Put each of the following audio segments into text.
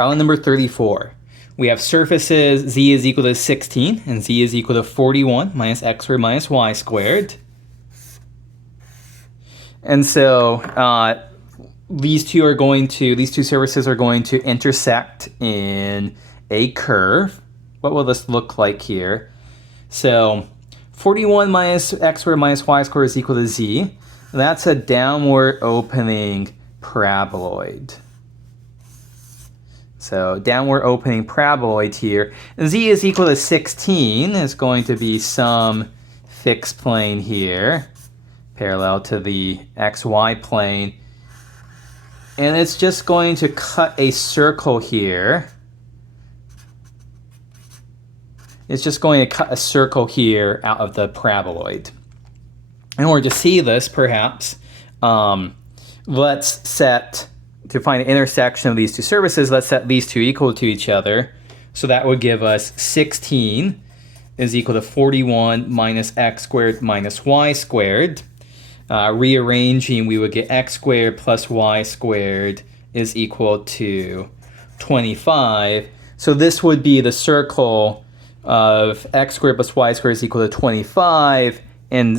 Problem number 34. We have surfaces z is equal to 16 and z is equal to 41 minus x squared minus y squared. And so these two surfaces are going to intersect in a curve. What will this look like here? So 41 minus x squared minus y squared is equal to z. That's a downward opening paraboloid. So downward opening paraboloid here. And z is equal to 16 is going to be some fixed plane here, parallel to the xy plane. And it's just going to cut a circle here. It's just going to cut a circle here out of the paraboloid. In order to see this, perhaps, let's set, to find the intersection of these two surfaces, let's set these two equal to each other. So that would give us 16 is equal to 41 minus x squared minus y squared. Rearranging, we would get x squared plus y squared is equal to 25. So this would be the circle of x squared plus y squared is equal to 25, and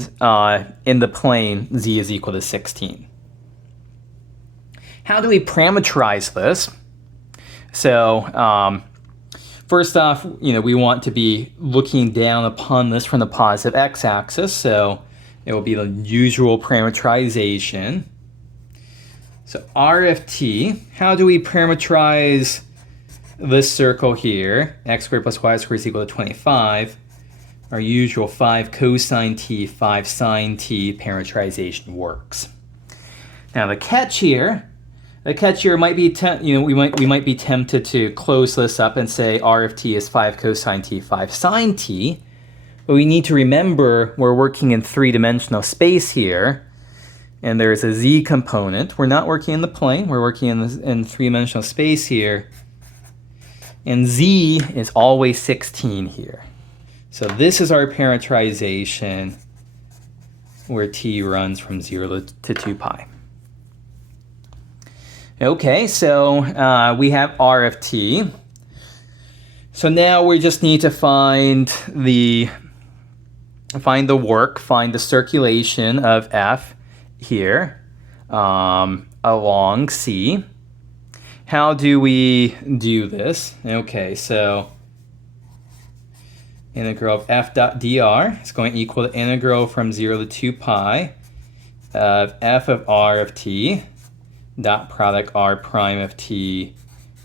in the plane z is equal to 16. How do we parameterize this? So first off, we want to be looking down upon this from the positive x-axis, so it will be the usual parameterization. So r of t, how do we parameterize this circle here? X squared plus y squared is equal to 25. Our usual 5 cosine t, 5 sine t parameterization works. Now the catch here might be, we might be tempted to close this up and say r of t is 5 cosine t, 5 sine t. But we need to remember we're working in three-dimensional space here, and there's a z component. We're not working in the plane, we're working in three-dimensional space here. And z is always 16 here. So this is our parameterization where t runs from 0 to 2 pi. Okay, so we have r of t. So now we just need to find the circulation of f here along c. How do we do this? Okay, so integral of f dot dr is going to equal the integral from 0 to 2 pi of f of r of t dot product r prime of t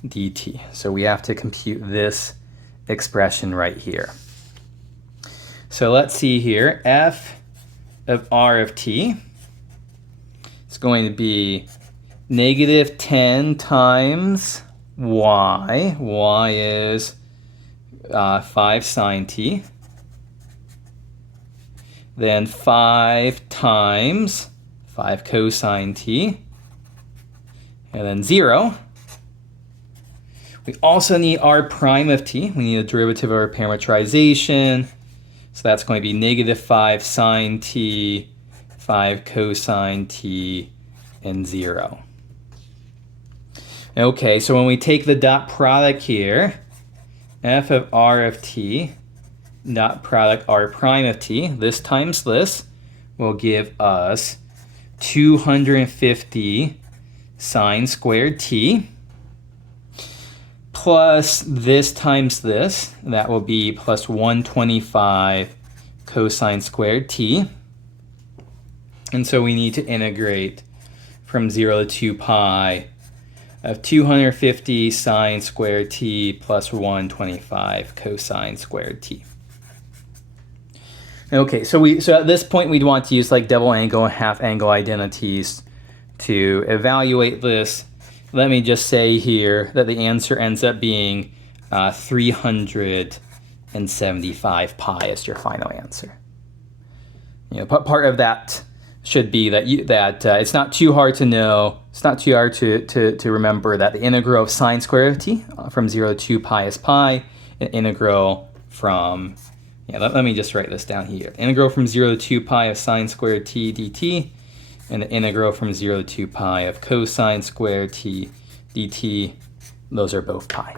dt. So we have to compute this expression right here. So let's see here, f of r of t is going to be negative 10 times y. Y is 5 sine t. Then 5 times 5 cosine t. And then 0. We also need r prime of t. We need a derivative of our parameterization. So that's going to be negative 5 sine t, 5 cosine t, and 0. Okay, so when we take the dot product here, f of r of t dot product r prime of t, this times this will give us 250 sine squared t plus this times this, that will be plus 125 cosine squared t. And so we need to integrate from 0 to 2 pi of 250 sine squared t plus 125 cosine squared t. Okay, so at this point we'd want to use like double angle and half angle identities to evaluate this. Let me just say here that the answer ends up being 375 pi as your final answer. Part of that should be that it's not too hard to know. It's not too hard to remember that the integral of sine squared of t from 0 to 2 pi is pi, and integral from let me just write this down here. Integral from 0 to 2 pi of sine squared t dt, and the integral from 0 to 2 pi of cosine squared t dt those are both pi.